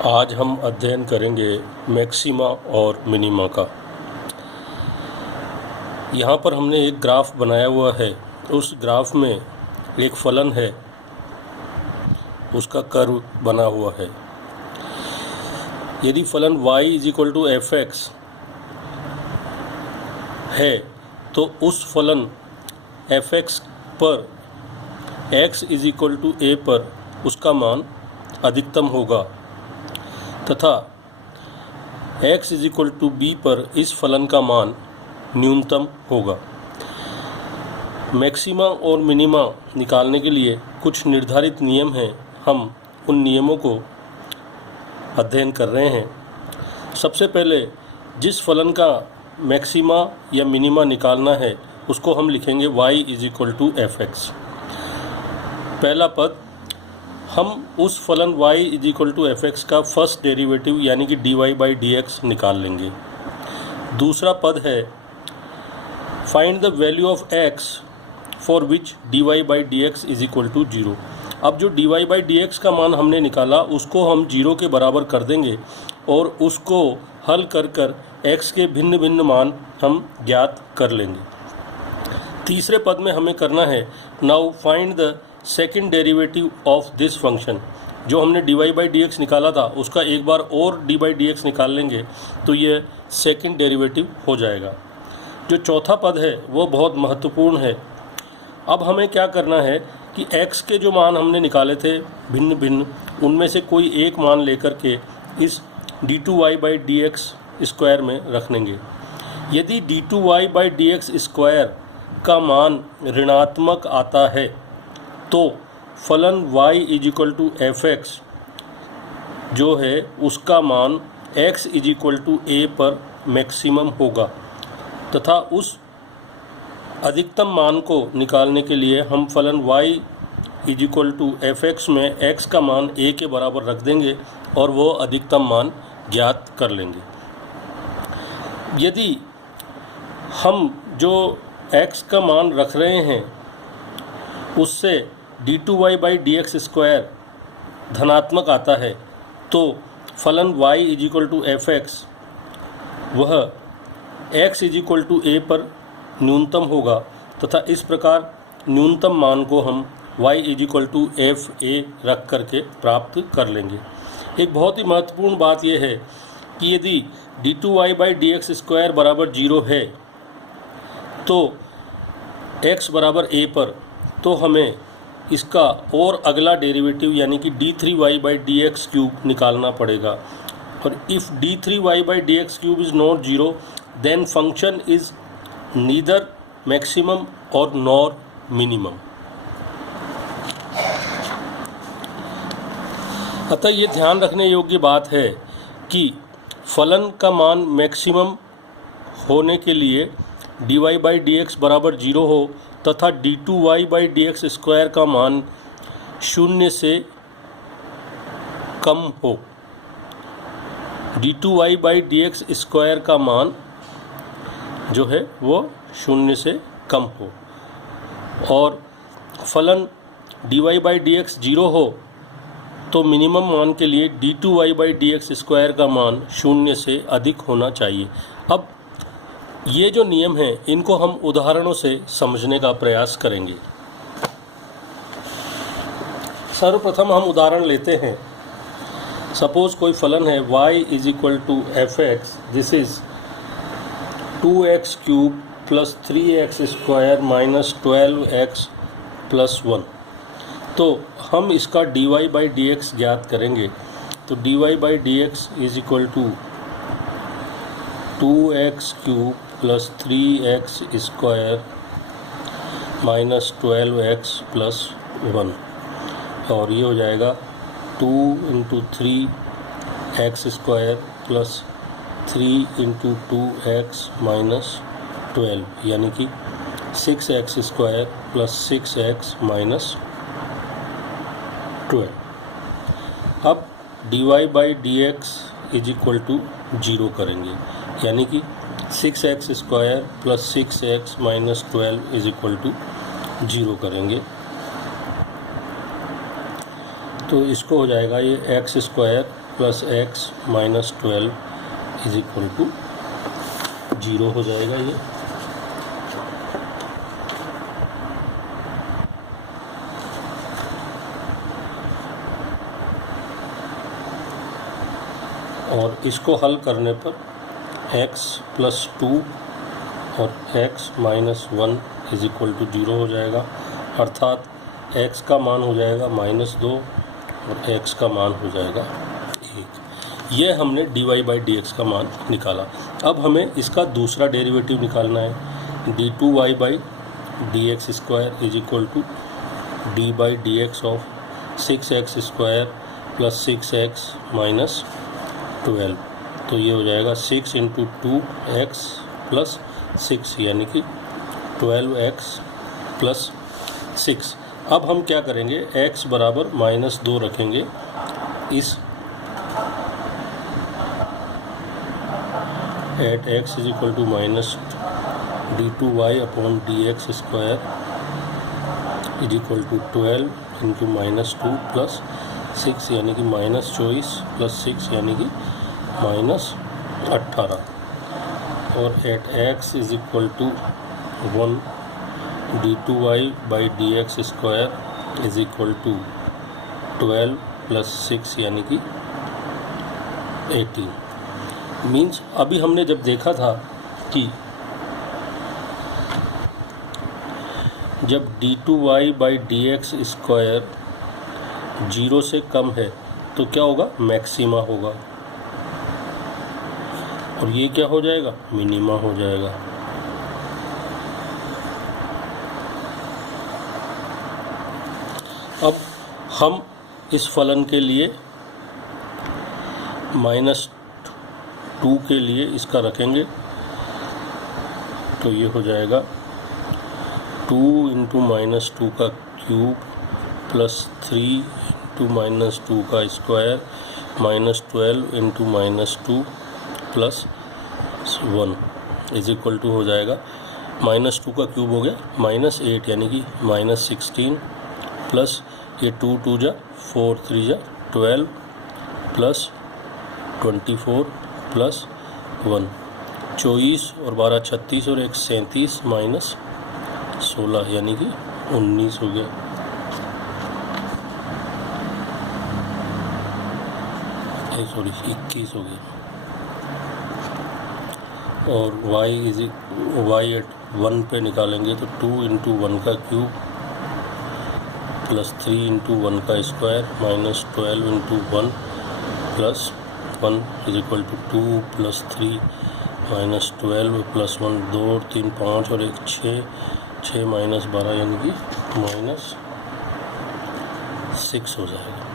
आज हम अध्ययन करेंगे मैक्सिमा और मिनिमा का। यहाँ पर हमने एक ग्राफ बनाया हुआ है। उस ग्राफ में एक फलन है, उसका कर्व बना हुआ है। यदि फलन y = f(x) है तो उस फलन f(x) पर x = a पर उसका मान अधिकतम होगा तथा x = b पर इस फलन का मान न्यूनतम होगा। मैक्सिमा और मिनिमा निकालने के लिए कुछ निर्धारित नियम हैं। हम उन नियमों को अध्ययन कर रहे हैं। सबसे पहले जिस फलन का मैक्सिमा या मिनिमा निकालना है उसको हम लिखेंगे y = f(x). पहला पद, हम उस फलन y = f(x) का फर्स्ट डेरिवेटिव यानी कि dy/dx निकाल लेंगे। दूसरा पद है find the value of x for which dy/dx = 0। अब जो dy/dx का मान हमने निकाला उसको हम 0 के बराबर कर देंगे और उसको हल कर x के भिन्न भिन्न मान हम ज्ञात कर लेंगे। तीसरे पद में हमें करना है now find the second derivative of this function. जो हमने dy/dx निकाला था उसका एक बार और dy/dx निकाल लेंगे तो ये सेकेंड डेरिवेटिव हो जाएगा। जो चौथा पद है वो बहुत महत्वपूर्ण है। अब हमें क्या करना है कि x के जो मान हमने निकाले थे भिन्न भिन्न, उनमें से कोई एक मान लेकर के इस d2y/dx² में रख लेंगे। यदि d2y/dx² का मान ऋणात्मक आता है तो फलन y = f(x) जो है उसका मान x = a पर मैक्सिमम होगा तथा उस अधिकतम मान को निकालने के लिए हम फलन y = f(x) में x का मान a के बराबर रख देंगे और वो अधिकतम मान ज्ञात कर लेंगे। यदि हम जो x का मान रख रहे हैं उससे d2y/dx² धनात्मक आता है तो फलन y = f(x) वह x = a पर न्यूनतम होगा तथा इस प्रकार न्यूनतम मान को हम y = f(a) रख करके प्राप्त कर लेंगे। एक बहुत ही महत्वपूर्ण बात यह है कि यदि d2y/dx² बराबर 0 है तो x बराबर a पर, तो हमें इसका और अगला डेरिवेटिव यानी कि d3y/dx³ निकालना पड़ेगा। और if d3y/dx³ is not 0 then function is neither maximum और नॉर मिनिमम। अतः ये ध्यान रखने योग्य बात है कि फलन का मान मैक्सिमम होने के लिए dy/dx बराबर 0 हो तथा d2y/dx² का मान 0 से कम हो। d2y/dx² का मान जो है वो 0 से कम हो और फलन dy/dx 0 हो तो मिनिमम मान के लिए d2y/dx² का मान 0 से अधिक होना चाहिए। अब ये जो नियम हैं इनको हम उदाहरणों से समझने का प्रयास करेंगे। सर्वप्रथम हम उदाहरण लेते हैं। सपोज कोई फलन है y = f(x), this is 2x³ + 3x² - 12x + 1। तो हम इसका dy/dx ज्ञात करेंगे। तो dy/dx = 2x³ + 3x² - 12x + 1 और ये हो जाएगा 2 × 3x² + 3 × 2x - 12 यानी कि 6x² + 6x - 12। अब dy/dx = 0 करेंगे यानी कि 6x² + 6x - 12 = 0 करेंगे तो इसको हो जाएगा ये x² plus x minus 12 is equal to 0 हो जाएगा ये। और इसको हल करने पर x प्लस 2 और x minus 1 is equal to 0 हो जाएगा, अर्थात x का मान हो जाएगा -2 और x का मान हो जाएगा 1। ये हमने dy/dx का मान निकाला। अब हमें इसका दूसरा डेरिवेटिव निकालना है, d2y/dx square is equal to d/dx of 6x square plus 6x minus 12। तो ये हो जाएगा 6 इंटू 2x प्लस 6 यानी कि 12x प्लस 6। अब हम क्या करेंगे, x बराबर -2 रखेंगे इस at x is equal to minus d2y upon dx square is equal to 12 into -2 plus 6 यानी कि -24 प्लस 6 यानी कि -18 और at x is equal to 1 d2y/dx square is equal to 12 plus 6 यानी कि 18। मीन्स अभी हमने जब देखा था कि जब d2y/dx स्क्वायर 0 से कम है तो क्या होगा, मैक्सिमा होगा, और ये क्या हो जाएगा, मिनिमा हो जाएगा। अब हम इस फलन के लिए -2 के लिए इसका रखेंगे, तो ये हो जाएगा 2 इंटू -2 का क्यूब प्लस 3 इंटू -2 का square -12 into -2 plus 1 is equal to हो जाएगा -2 का क्यूब हो गया -8 यानी कि -16 प्लस ये 2 2 जा 4 3 जा 12 प्लस 24 प्लस 1 24 और 12 36 और 1 37 माइनस 16 यानी कि 19 हो गया। सॉरी 21 हो गया। और y एट 1 पे निकालेंगे तो 2 इंटू 1 का क्यूब प्लस 3 इंटू 1 का square minus 12 into 1 plus 1 is equal to 2 plus 3 minus 12 plus 1 2 3 5 और 1 6 माइनस 12 यानी कि -6 हो जाएगा।